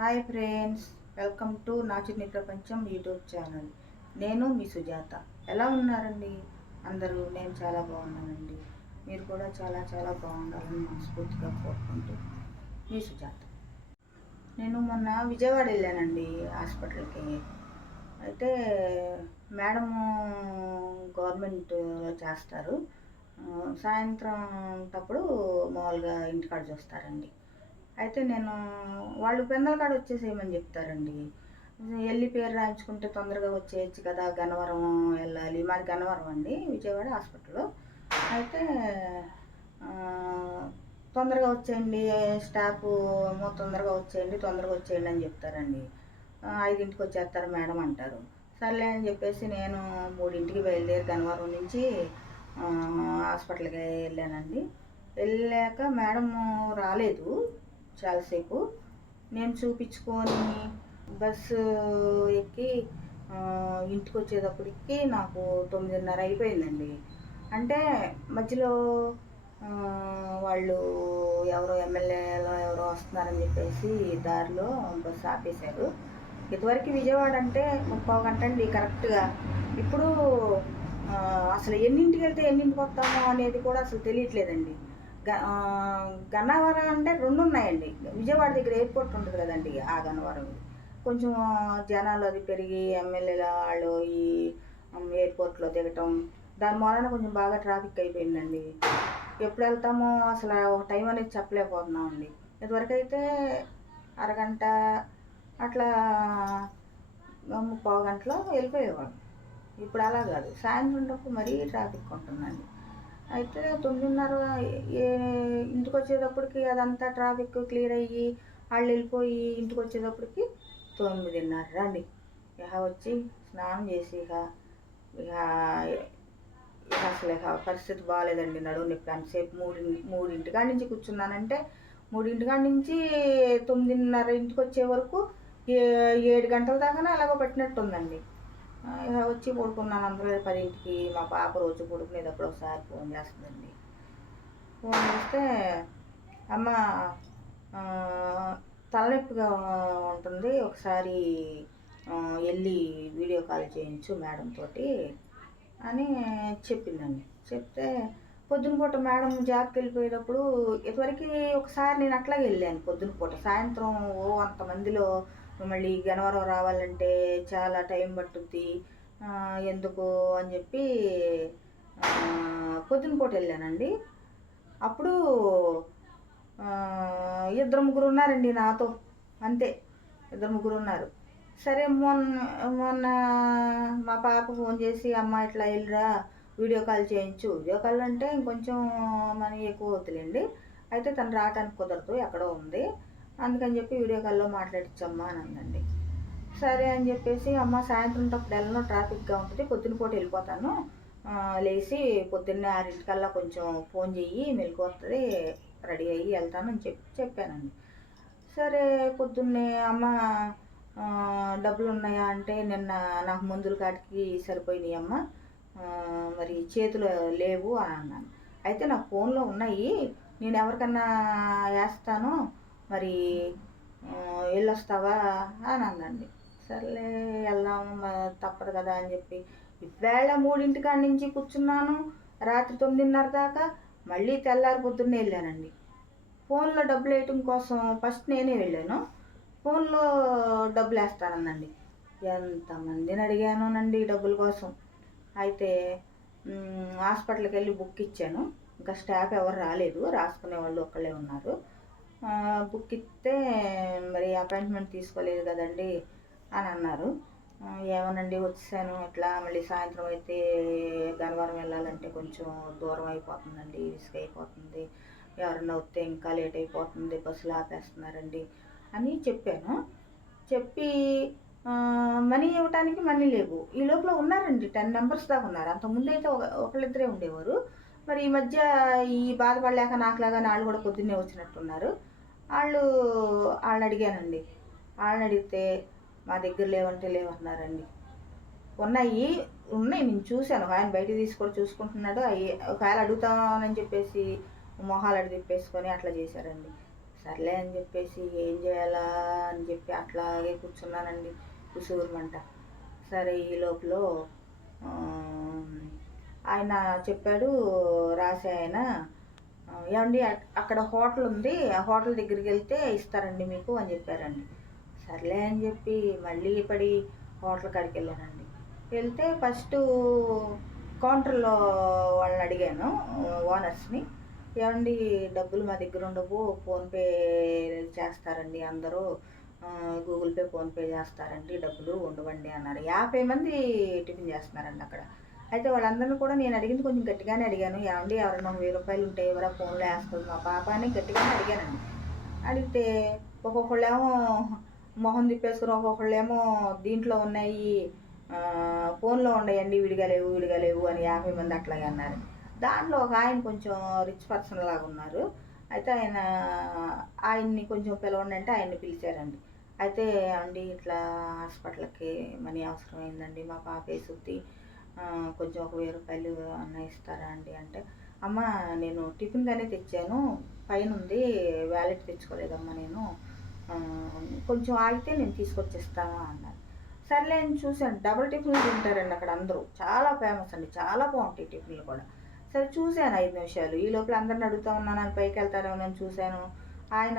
Hi friends welcome to నా చిన్ని ప్రపంచం యూట్యూబ్ ఛానల్. నేను మీ సుజాత. ఎలా ఉన్నారండి? అందరూ నేను చాలా బాగున్నానండి. మీరు కూడా చాలా చాలా బాగుండాలని మనస్ఫూర్తిగా కోరుకుంటూ మీ సుజాత. నేను మొన్న విజయవాడ వెళ్ళానండి హాస్పిటల్కి. అయితే మేడము గవర్నమెంట్లో చేస్తారు. సాయంత్రం తప్పుడు మామూలుగా ఇంటికాడ చూస్తారండి. అయితే నేను వాళ్ళు పెందల కాడ వచ్చేసేయమని చెప్తారండి. వెళ్ళి పేరు రాయించుకుంటే తొందరగా వచ్చేయచ్చు కదా గన్నవరం వెళ్ళాలి. మాది గన్నవరం అండి విజయవాడ హాస్పిటల్లో. అయితే తొందరగా వచ్చేయండి స్టాఫ్ తొందరగా వచ్చేయండి తొందరగా వచ్చేయండి అని చెప్తారండి. ఐదింటికి వచ్చేస్తారు మేడం అంటారు. సర్లే అని చెప్పేసి నేను మూడింటికి బయలుదేరి గన్నవరం నుంచి హాస్పిటల్కి వెళ్ళానండి. వెళ్ళాక మేడం రాలేదు. చాలాసేపు. నేను చూపించుకొని బస్సు ఎక్కి ఇంటికి వచ్చేటప్పటికి నాకు తొమ్మిదిన్నర అయిపోయిందండి. అంటే మధ్యలో వాళ్ళు ఎవరో ఎమ్మెల్యేలో ఎవరో వస్తున్నారని చెప్పేసి దారిలో బస్సు ఆపేశారు. ఇదివరకు విజయవాడ అంటే ముప్పై గంట అండి కరెక్ట్గా. ఇప్పుడు అసలు ఎన్నింటికి వెళ్తే ఎన్నింటికి వస్తామో అనేది కూడా అసలు తెలియట్లేదండి. గన్నవరం అంటే రెండు ఉన్నాయండి విజయవాడ దగ్గర ఎయిర్పోర్ట్ ఉంటుంది కదండి ఆ గన్నవరం. కొంచెం జనాలు అది పెరిగి ఎమ్మెల్యేల వాళ్ళు ఈ ఎయిర్పోర్ట్లో దిగటం దాని మూలన కొంచెం బాగా ట్రాఫిక్ అయిపోయిందండి. ఎప్పుడు వెళ్తామో అసలు ఒక టైం అనేది చెప్పలేకపోతున్నామండి. ఇదివరకు అయితే అరగంట అట్లా పావు గంటలో వెళ్ళిపోయేవాళ్ళం. ఇప్పుడు అలా కాదు. సాయంత్రం మరీ ట్రాఫిక్ ఉంటుందండి. అయితే తొమ్మిదిన్నర ఇంటికి వచ్చేటప్పటికి అదంతా ట్రాఫిక్ క్లియర్ అయ్యి వాళ్ళు వెళ్ళిపోయి ఇంటికి వచ్చేటప్పటికి తొమ్మిదిన్నర అండి. ఇక వచ్చి స్నానం చేసి ఇక ఇక అసలు ఇక పరిస్థితి బాగాలేదండి నడువు నొప్పి. అంతసేపు మూడి మూడింటికాడ నుంచి కూర్చున్నానంటే మూడింటి కాడి నుంచి తొమ్మిదిన్నర ఇంటికి వచ్చే వరకు ఏ- ఏడు గంటల దాకా అలాగ పట్టినట్టుందండి. ఇక వచ్చి పడుకున్నాను అందరూ పదింటికి మా పాప రోజు పడుకునేటప్పుడు ఒకసారి ఫోన్ చేస్తుందండి. ఫోన్ చేస్తే అమ్మ తలనొప్పిగా ఉంటుంది. ఒకసారి వెళ్ళి వీడియో కాల్ చేయించు మేడం తోటి అని చెప్పిందండి. చెప్తే పొద్దున పూట మేడం జాబ్కి వెళ్ళిపోయేటప్పుడు ఇదివరకు ఒకసారి నేను అట్లాగే వెళ్ళాను పొద్దున పూట. సాయంత్రం ఓ అంతమందిలో మళ్ళీ గనవరం రావాలంటే చాలా టైం పట్టుద్ది. ఎందుకు అని చెప్పి పొద్దునపూట వెళ్ళానండి. అప్పుడు ఇద్దరు ముగ్గురు ఉన్నారండి నాతో. అంతే ఇద్దరు ముగ్గురు ఉన్నారు. సరే మొన్న మొన్న మా పాప ఫోన్ చేసి అమ్మ ఇట్లా వెళ్ళిరా వీడియో కాల్ చేయించు. వీడియో కాల్ అంటే ఇంకొంచెం మనీ ఎక్కువ అవుతుందండి. అయితే తను రావటానికి కుదరదు ఎక్కడో ఉంది. అందుకని చెప్పి వీడియో కాల్లో మాట్లాడించమ్మా అని అందండి సరే అని చెప్పేసి అమ్మ సాయంత్రం తప్పుడు వెళ్ళను ట్రాఫిక్గా ఉంటుంది పొద్దున పూట వెళ్ళిపోతాను. లేచి పొద్దున్నే ఆరింటికల్లా కొంచెం ఫోన్ చెయ్యి మెలకు వస్తుంది రెడీ అయ్యి వెళ్తాను అని చెప్పి చెప్పానండి. సరే పొద్దున్నే అమ్మ డబ్బులు ఉన్నాయా అంటే నిన్న నాకు మందుల కాటికి సరిపోయినాయి అమ్మ. మరి చేతులు లేవు అని అన్నాను. అయితే నా ఫోన్లో ఉన్నాయి నేను ఎవరికన్నా వేస్తాను మరి వెళ్ళొస్తావా అని అందండి సర్లే వెళ్దాము తప్పదు కదా అని చెప్పి. ఇవాళ మూడింటి కాడి నుంచి కూర్చున్నాను రాత్రి తొమ్మిదిన్నర దాకా మళ్ళీ తెల్లారి పొద్దున్నే వెళ్ళానండి. ఫోన్లో డబ్బులు వేయటం కోసం ఫస్ట్ నేనే వెళ్ళాను. ఫోన్లో డబ్బులు వేస్తానందండి ఎంతమందిని అడిగానోనండి డబ్బుల కోసం. అయితే హాస్పిటల్కి వెళ్ళి బుక్ ఇచ్చాను. ఇంకా స్టాఫ్ ఎవరు రాలేదు రాసుకునే వాళ్ళు ఒక్కళ్ళే ఉన్నారు. బుక్ ఇస్తే మరి అపాయింట్మెంట్ తీసుకోలేదు కదండి అని అన్నారు. ఏమనండి ఏమోనండి వచ్చేసాను ఇట్లా మళ్ళీ సాయంత్రం అయితే గన్నవరం వెళ్ళాలంటే కొంచెం దూరం అయిపోతుందండి రిస్క్ అయిపోతుంది. ఎవరన్నా వస్తే ఇంకా లేట్ అయిపోతుంది బస్సులు ఆపేస్తున్నారండి అని చెప్పాను. చెప్పి మనీ ఇవ్వటానికి మనీ లేవు. ఈ లోపల ఉన్నారండి టెన్ మెంబర్స్ దాకా ఉన్నారు. అంతకుముందు అయితే ఒక ఒకళ్ళిద్దరే ఉండేవారు. మరి ఈ మధ్య ఈ బాధపడలేక నాకులాగా వాళ్ళు కూడా పొద్దున్నే వచ్చినట్టున్నారు. వాళ్ళు వాళ్ళని అడిగానండి. వాళ్ళని అడిగితే మా దగ్గర లేవంటే లేవన్నారండి ఉన్నాయి ఉన్నాయి నేను చూశాను. ఒక ఆయన బయట తీసుకొని చూసుకుంటున్నాడు. అవి ఒకవేళ అడుగుతామని చెప్పేసి మొహాలు అడి తిప్పేసుకొని అట్లా చేశారండి. సర్లే అని చెప్పేసి ఏం చేయాలా? అని చెప్పి అట్లాగే కూర్చున్నానండి కుసూరమంట సరే ఈ లోపల ఆయన చెప్పాడు రాసే ఆయన ఏమండి అక్కడ హోటల్ ఉంది ఆ హోటల్ దగ్గరికి వెళ్తే ఇస్తారండి మీకు అని చెప్పారండి. సర్లే అని చెప్పి మళ్ళీ పడి హోటల్ కాడికి వెళ్ళానండి వెళ్తే ఫస్ట్ కౌంటర్లో వాళ్ళని అడిగాను ఓనర్స్ని. ఏమండి డబ్బులు మా దగ్గర ఉండవు ఫోన్పే చేస్తారండి అందరూ. గూగుల్ పే ఫోన్పే చేస్తారండి డబ్బులు ఉండవండి అన్నారు. యాభై మంది టిఫిన్ చేస్తున్నారండి అక్కడ. అయితే వాళ్ళందరినీ కూడా నేను అడిగింది కొంచెం గట్టిగానే అడిగాను. ఏమండి ఎవరైనా వెయ్యి రూపాయలు ఉంటే ఎవరో ఫోన్లో వేస్తుంది మా పాప అని గట్టిగానే అడిగానండి. అడిగితే ఒక్కొక్కళ్ళేమో మొహం తిప్పేసుకుని ఒక్కొక్కళ్ళేమో దీంట్లో ఉన్నాయి ఫోన్లో ఉన్నాయండి విడిగా లేవు విడిగా లేవు అని యాభై మంది అట్లాగే అన్నారు. దాంట్లో ఒక ఆయన కొంచెం రిచ్ పర్సన్ లాగా ఉన్నారు. అయితే ఆయన ఆయన్ని కొంచెం పిలవండి అంటే ఆయన్ని పిలిచారండి. అయితే అండి ఇట్లా హాస్పిటల్కి మనీ అవసరమైందండి మా పాప వేసుద్ది కొంచెం ఒక వెయ్యి రూపాయలు అన్న ఇస్తారా అండి అంటే అమ్మ నేను టిఫిన్ కానీ తెచ్చాను పైన ఉంది వ్యాలెట్ తెచ్చుకోలేదమ్మా నేను కొంచెం ఆగితే నేను తీసుకొచ్చేస్తాను అన్నారు. సర్లే అని చూశాను డబుల్ టిఫిన్లు తింటారండి అక్కడ అందరూ చాలా ఫేమస్ అండి చాలా బాగుంటాయి టిఫిన్లు కూడా. సరే చూశాను ఐదు నిమిషాలు ఈ లోపల అందరిని అడుగుతా ఉన్నాను ఆయన పైకి వెళ్తారేమో నేను చూశాను. ఆయన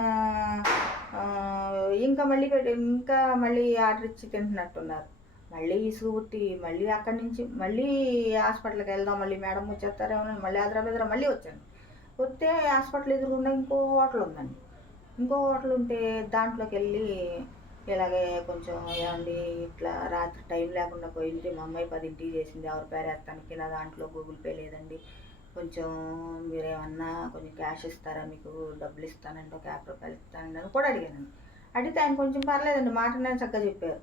ఇంకా మళ్ళీ ఇంకా మళ్ళీ ఆర్డర్ ఇచ్చి తింటున్నట్టున్నారు. మళ్ళీ ఇసుగు పుట్టి మళ్ళీ అక్కడి నుంచి మళ్ళీ హాస్పిటల్కి వెళ్దాం మళ్ళీ మేడం వచ్చేస్తారేమో మళ్ళీ హైదరాబాద్ మళ్ళీ వచ్చాను. వస్తే హాస్పిటల్ ఎదురుకుండా ఇంకో హోటల్ ఉందండి. ఇంకో హోటల్ ఉంటే దాంట్లోకి వెళ్ళి ఇలాగే కొంచెం ఏమండి ఇట్లా రాత్రి టైం లేకుండా పోయింది మా అమ్మాయి పదింటికి చేసింది ఎవరి పేరు వేస్తానికి నా దాంట్లో గూగుల్ పే లేదండి. కొంచెం మీరేమన్నా కొంచెం క్యాష్ ఇస్తారా మీకు డబ్బులు ఇస్తానండి ఒక యాభై రూపాయలు ఇస్తానండి అని కూడా అడిగానండి. అడిగితే ఆయన కొంచెం పర్లేదండి మాట నేను చక్కగా చెప్పారు.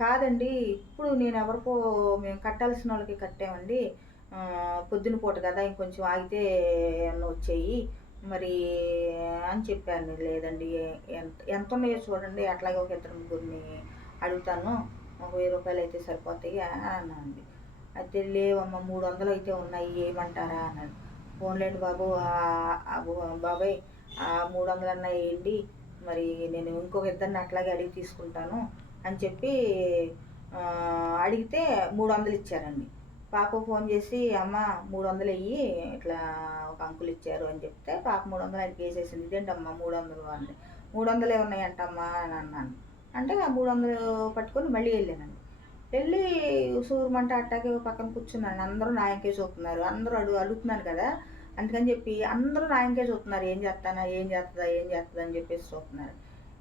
కాదండి ఇప్పుడు నేను ఎవరికో మేము కట్టాల్సిన వాళ్ళకి కట్టామండి. పొద్దున పూట కదా ఇంకొంచెం ఆగితే ఏమన్నా వచ్చేయి. మరి అని చెప్పాను లేదండి ఎంత ఎంత ఉన్నాయో చూడండి అట్లాగే ఒక ఇద్దరు ముగ్గురిని అడుగుతాను. ఒక వెయ్యి రూపాయలు అయితే సరిపోతాయి అని అన్నానండి అయితే లేవమ్మ మూడు వందలు అయితే ఉన్నాయి ఏమంటారా అన్నాడు. ఫోన్లేండి బాబు బాబాయ్ ఆ మూడు వందలు అన్నా వేయండి మరి నేను ఇంకొక ఇద్దరిని అట్లాగే అడిగి తీసుకుంటాను. అని చెప్పి అడిగితే మూడు వందలు ఇచ్చారండి. పాప ఫోన్ చేసి అమ్మ మూడు వందలు వెయ్యి ఇట్లా ఒక అంకుల్ ఇచ్చారు అని చెప్తే పాప మూడు వందలు ఆయనకి వేసేసింది ఇదేంటమ్మా మూడు వందలు అండి మూడు వందలు ఉన్నాయంటమ్మా అని అన్నాను. అంటే ఆ మూడు వందలు పట్టుకొని మళ్ళీ వెళ్ళానండి. వెళ్ళి సూర్యమంట అట్టాకే పక్కన కూర్చున్నాను. అందరూ నాయకే చూస్తున్నారు అందరూ అడుగు అడుగుతున్నాను కదా. అందుకని చెప్పి అందరూ నాయకే చూస్తున్నారు ఏం చేస్తానా ఏం చేస్తుందా ఏం చేస్తుందా అని చెప్పేసి చూస్తున్నారు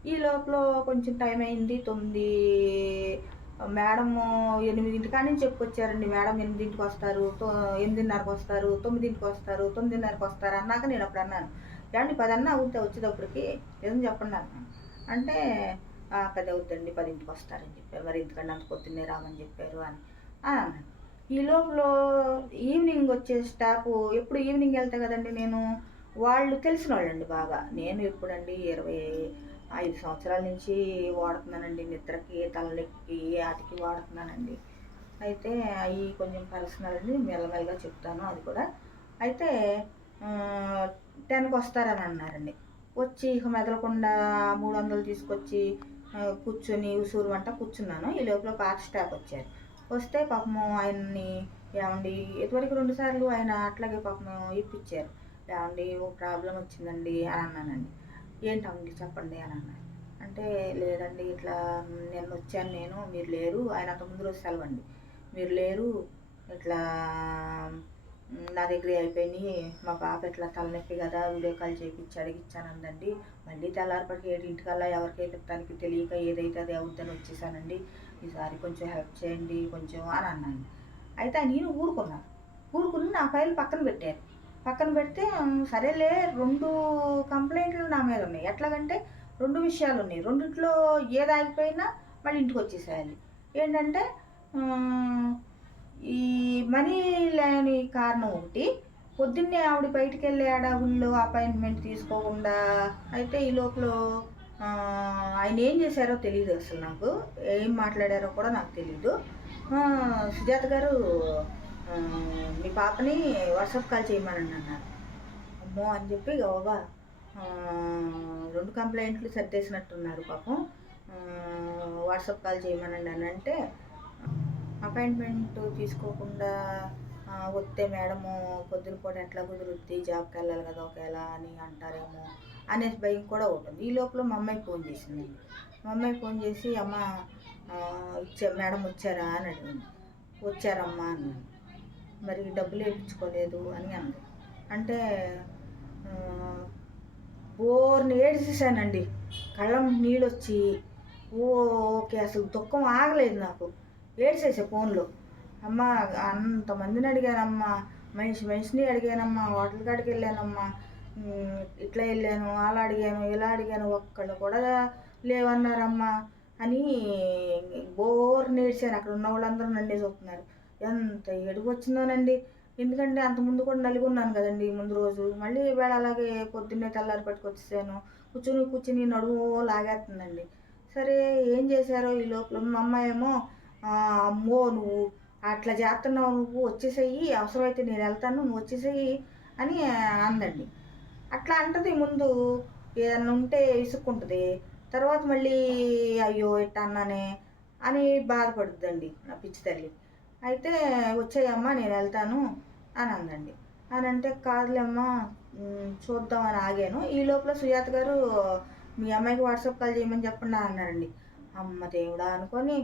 ఈ లోపల కొంచెం టైం అయింది తొమ్మిది మేడం ఎనిమిదింటి నుంచి చెప్పుకొచ్చారండి. మేడం ఎనిమిదింటికి వస్తారు ఎనిమిదిన్నరకు వస్తారు తొమ్మిదింటికి వస్తారు తొమ్మిదిన్నరకు వస్తారు అన్నాక నేను అప్పుడు అన్నాను. ఏమండి పది అన్న అవుతా వచ్చేటప్పటికి ఏదో చెప్పండి అన్న అంటే పది అవుతుందండి పదింటికి వస్తారని చెప్పారు. మరి ఎందుకంటే అంత పొద్దున్నే రామని చెప్పారు అని. అని అన్నాను. ఈ లోపల ఈవినింగ్ వచ్చే స్టాఫ్ ఎప్పుడు ఈవినింగ్ వెళ్తా కదండి నేను వాళ్ళు తెలిసిన వాళ్ళండి బాగా. నేను ఎప్పుడండి ఇరవై ఐదు సంవత్సరాల నుంచి వాడుతున్నానండి. నిద్రకి తలనొప్పికి వాటికి వాడుతున్నానండి. అయితే అవి కొంచెం పర్సనల్ అండి. మెల్లమెల్లగా చెప్తాను. అది కూడా. అయితే టెన్కి వస్తారని అన్నారండి. వచ్చి ఇక మెదలకుండా మూడు వందలు తీసుకొచ్చి కూర్చొని ఉసూరు వంట కూర్చున్నాను. ఈ లోపల పార్క్ స్టాక్ వచ్చారు. వస్తే పాపము ఆయన్ని ఏమండి ఇదివరకు రెండుసార్లు ఆయన అట్లాగే పాపము ఇప్పించారు. ఏమండి ఓ ప్రాబ్లం వచ్చిందండి అని అన్నానండి. ఏంటండి చెప్పండి అని అన్నారు అంటే లేదండి ఇట్లా నేను వచ్చాను నేను మీరు లేరు ఆయన అంత ముందు రోజు సెలవండి. మీరు లేరు ఇట్లా నా దగ్గర అయిపోయినాయి మా పాప ఇట్లా తలనొప్పి కదా వీడియో కాల్ చేయించి అడిగిచ్చానందండి మళ్ళీ తెల్లారిపటికి ఏడింటికల్లా ఎవరికైతే తనకి తెలియక ఏదైతే అది అవుద్దని వచ్చేసానండి. ఈసారి కొంచెం హెల్ప్ చేయండి కొంచెం అని అన్నాను. అయితే నేను ఊరుకున్నాను. ఊరుకుని నా ఫైల్ పక్కన పెట్టారు పక్కన పెడితే సరేలే రెండు కంప్లైంట్లు నా మీద ఉన్నాయి. ఎట్లాగంటే రెండు విషయాలు ఉన్నాయి. రెండిట్లో ఏది ఆగిపోయినా మళ్ళీ ఇంటికి వచ్చేసేయాలి. ఏంటంటే ఈ మనీ లేని కారణం ఒకటి పొద్దున్నే ఆవిడ బయటికి వెళ్ళే అడవుల్లో అపాయింట్మెంట్ తీసుకోకుండా అయితే ఈ లోపల ఆయన ఏం చేశారో తెలియదు అసలు నాకు. ఏం మాట్లాడారో కూడా నాకు తెలియదు సుజాత గారు మీ పాపని వాట్సాప్ కాల్ చేయమని అన్నారు అమ్మో అని చెప్పి గబా రెండు కంప్లైంట్లు సర్దేసినట్టున్నారు పాపం. వాట్సాప్ కాల్ చేయమనండి అని అంటే అపాయింట్మెంట్ తీసుకోకుండా వస్తే మేడము పొద్దున పూట ఎట్లా కుదురుద్ది జాబ్కి వెళ్ళాలి కదా ఒకవేళ అని అంటారేమో అనేసి భయం కూడా ఉంటుంది ఈ లోపల మా అమ్మాయి ఫోన్ చేసింది మా అమ్మాయి ఫోన్ చేసి అమ్మ ఆ, ఇచ్చా మేడం వచ్చారా? అని అడిగింది. వచ్చారమ్మా అన్నాను. మరి డబ్బులు వేయించుకోలేదు అని అంది అంటే ఆ, బోర్ని ఏడ్చేసానండి కళ్ళం నీళ్ళు వచ్చి ఓకే అసలు దుఃఖం ఆగలేదు నాకు. ఏడ్చేసా ఫోన్లో. అమ్మ అంతమందిని అడిగానమ్మా మనిషి మనిషిని అడిగానమ్మా హోటల్ కాడికి వెళ్ళానమ్మా ఇట్లా వెళ్ళాను అలా అడిగాను ఇలా అడిగాను ఒక్కళ్ళు కూడా లేవన్నారమ్మా అని బోర్ నేర్చాను అక్కడ ఉన్న వాళ్ళందరూ నన్నే చూస్తున్నారు. ఎంత ఏడుపు వచ్చిందోనండి ఎందుకంటే అంత ముందు కూడా నలిగి ఉన్నాను కదండి ముందు రోజు. మళ్ళీ ఈవేళ అలాగే పొద్దున్నే తెల్లారి పట్టుకొచ్చేసాను. కూర్చుని కూర్చుని నడుము లాగేస్తుందండి. సరే ఏం చేశారో ఈ లోపల? మా అమ్మాయి ఏమో అమ్మో నువ్వు అట్లా చేస్తున్నావు నువ్వు వచ్చేసేయి అవసరమైతే నేను వెళ్తాను నువ్వు వచ్చేసేయి అని అందండి. అట్లా అంటది ముందు ఏదన్నా ఉంటే విసుక్కుంటుంది తర్వాత మళ్ళీ అయ్యో ఇట్ట అన్నానే అని బాధపడుద్దండి నా పిచ్చి తల్లి. అయితే వచ్చేయమ్మా నేను వెళ్తాను అని అందండి. అని అంటే కాదులేమ్మా చూద్దాం అని ఆగాను. ఈ లోపల సుజాత గారు మీ అమ్మాయికి వాట్సాప్ కాల్ చేయమని చెప్పండి అన్నారండి. అమ్మ దేవుడా అనుకొని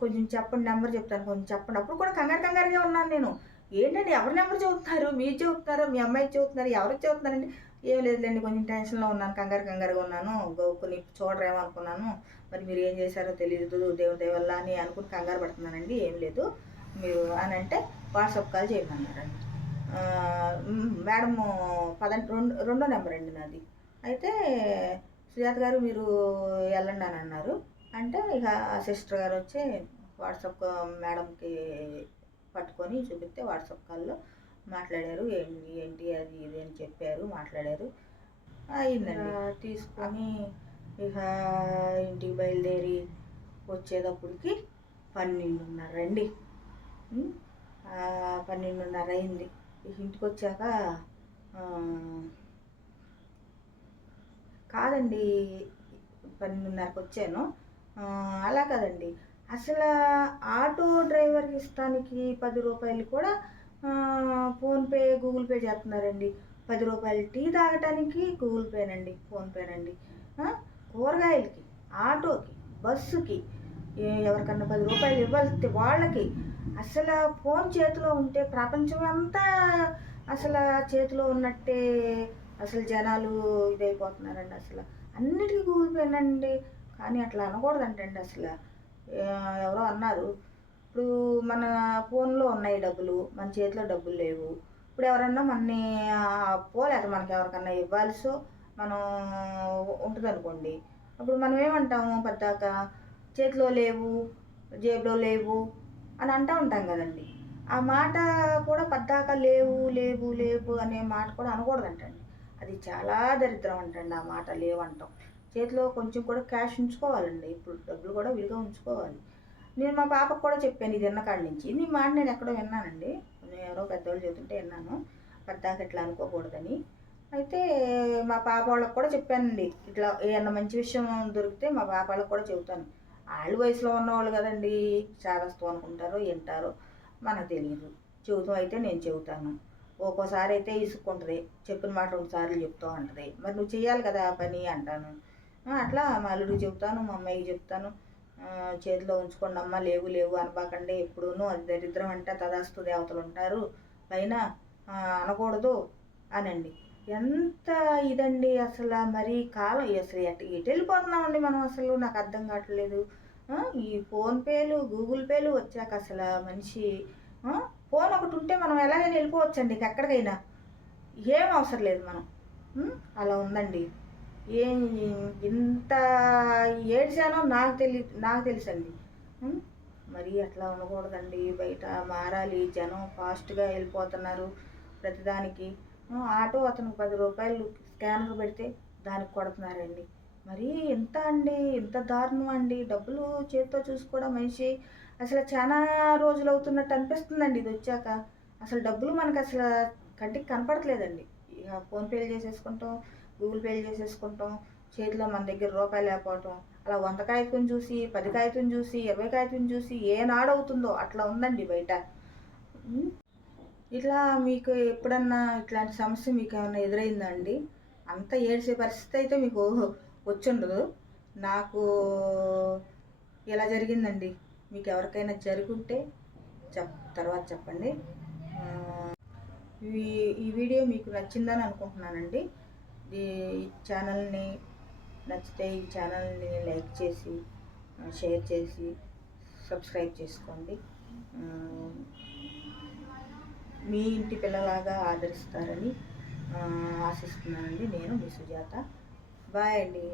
కొంచెం చెప్పండి నెంబర్ చెప్తాను కొంచెం చెప్పండి. అప్పుడు కూడా కంగారు కంగారుగా ఉన్నాను నేను. ఏంటండి ఎవరి నెంబర్ చెబుతున్నారు? మీరు చెబుతున్నారు మీ అమ్మాయి చెబుతున్నారు ఎవరికి చెబుతున్నారండి? ఏం లేదులేండి కొంచెం టెన్షన్లో ఉన్నాను కంగారు కంగారుగా ఉన్నాను. కొన్ని చూడరేమో అనుకున్నాను. మరి మీరు ఏం చేశారో తెలియదు దేవుడి దేవల్ల అని అనుకుని కంగారు పడుతున్నానండి ఏం లేదు. మీరు అని అంటే వాట్సాప్ కాల్ చేయమన్నారండి. మేడం మేడము పదండి రెండు రెండో నెంబర్ అండి నాది. అయితే సుజాత గారు మీరు వెళ్ళండి అని అన్నారు. అంటే ఇక సిస్టర్ గారు వచ్చి వాట్సాప్ మేడంకి పట్టుకొని చూపిస్తే వాట్సాప్ కాల్లో మాట్లాడారు. ఏంటి ఏంటి అది ఇది అని చెప్పారు మాట్లాడారు. అయిందండి. తీసుకొని ఇక ఇంటికి బయలుదేరి వచ్చేటప్పటికి పన్నెండున్నర అండి. పన్నెండున్నర అయింది. ఇక ఇంటికి వచ్చాక కాదండి పన్నెండున్నరకు వచ్చాను. అలా కాదండి. అసలు ఆటో డ్రైవర్కి ఇస్తానికి పది రూపాయలు కూడా ఫోన్పే గూగుల్ పే చేస్తున్నారండి. పది రూపాయలు టీ తాగటానికి గూగుల్ పేనండి ఫోన్పేనండి కూరగాయలకి ఆటోకి బస్సుకి ఎవరికన్నా పది రూపాయలు ఇవ్వాల్సి వాళ్ళకి అసలు ఫోన్ చేతిలో ఉంటే ప్రపంచం అంతా అసలు చేతిలో ఉన్నట్టే అసలు జనాలు ఇదైపోతున్నారండి అసలు. అన్నిటికీ గూగుల్ పేనండి కానీ అట్లా అనకూడదంటండి అసలు. ఎవరో అన్నారు ఇప్పుడు మన ఫోన్లో ఉన్నాయి డబ్బులు మన చేతిలో డబ్బులు లేవు. ఇప్పుడు ఎవరన్నా మనని పోలేదు మనకి ఎవరికన్నా ఇవ్వాల్సో మనం ఉంటుంది అనుకోండి. అప్పుడు మనం ఏమంటాము పద్దాక? చేతిలో లేవు జేబులో లేవు అని అంటూ ఉంటాం కదండి. ఆ మాట కూడా పద్దాక లేవు లేవు లేవు అనే మాట కూడా అనకూడదంటండి. అది చాలా దరిద్రం అంటండి ఆ మాట లేవంటాం. చేతిలో కొంచెం కూడా క్యాష్ ఉంచుకోవాలండి. ఇప్పుడు డబ్బులు కూడా విడిగా ఉంచుకోవాలి. నేను మా పాపకు కూడా చెప్పాను ఇది విన్న నుంచి. ఇది మాట నేను ఎక్కడో విన్నానండి. నేను ఎవరో పెద్దవాళ్ళు చెబుతుంటే విన్నాను. పద్దాక ఇట్లా అనుకోకూడదని. అయితే మా పాప వాళ్ళకి కూడా చెప్పానండి. ఇట్లా ఏమన్నా మంచి విషయం దొరికితే మా పాప వాళ్ళకి కూడా చెబుతాను. వాళ్ళు వయసులో ఉన్నవాళ్ళు కదండి చారస్తూ అనుకుంటారో వింటారో మనకు తెలియదు చెబుతాం అయితే నేను చెబుతాను. ఒక్కోసారి అయితే ఇసుక్కుంటుంది. చెప్పిన మాట రెండు సార్లు చెప్తూ ఉంటుంది. మరి నువ్వు చేయాలి కదా ఆ పని అంటాను. అట్లా మా అల్లుడికి చెప్తాను మా అమ్మాయికి చెప్తాను చేతిలో ఉంచుకోండి అమ్మ లేవు లేవు అనబాకండి ఎప్పుడూనూ అది దరిద్రం అంటే తదాస్తు దేవతలు ఉంటారు. పైన అనకూడదు అనండి. ఎంత ఇదండి అసలు మరి కాలం? అసలు ఎటు ఎటు వెళ్ళిపోతున్నామండి మనం అసలు? నాకు అర్థం కావట్లేదు. ఈ ఫోన్పేలు గూగుల్ పేలు వచ్చాక అసలు మనిషి ఫోన్ ఒకటి ఉంటే మనం ఎలాగైనా వెళ్ళిపోవచ్చండి ఎక్కడికైనా. ఏం అవసరం లేదు మనం. అలా ఉందండి. ఏం ఇంత ఏడ్చానో నాకు తెలి నాకు తెలుసండి. మరి అట్లా ఉండకూడదండి. బయట మారాలి. జనం ఫాస్ట్గా వెళ్ళిపోతున్నారు ప్రతిదానికి. ఆటో అతనికి పది రూపాయలు స్కానర్ పెడితే దానికి కొడుతున్నారండి. మరి ఎంత అండి. ఎంత దారుణం అండి. డబ్బులు చేతితో చూసుకోవడం మనిషి అసలు చాలా రోజులు అవుతున్నట్టు అనిపిస్తుందండి ఇది వచ్చాక. అసలు డబ్బులు మనకు అసలు కంటికి కనపడట్లేదండి. ఇక ఫోన్పేలు చేసేసుకుంటాం గూగుల్ పేలు చేసేసుకుంటాం చేతిలో మన దగ్గర రూపాయలు లేకపోవటం అలా వంద కాగితం చూసి పది కాగితం చూసి ఇరవై కాగితం చూసి ఏనాడవుతుందో అట్లా ఉందండి బయట. ఇట్లా మీకు ఎప్పుడన్నా ఇట్లాంటి సమస్య మీకు ఏమైనా ఎదురైందా అండి? అంత ఏడ్చే పరిస్థితి అయితే మీకు వచ్చుండదు. నాకు ఇలా జరిగిందండి? మీకు ఎవరికైనా జరుగుంటే చెప్ తర్వాత చెప్పండి. ఈ ఈ వీడియో మీకు నచ్చిందని అనుకుంటున్నానండి. ఈ ఛానల్ని నచ్చితే ఈ ఛానల్ని లైక్ చేసి షేర్ చేసి సబ్స్క్రైబ్ చేసుకోండి. మీ ఇంటి పిల్లలాగా ఆదరిస్తారని ఆశిస్తున్నానండి నేను మీ సుజాత. బాయ్ అండి.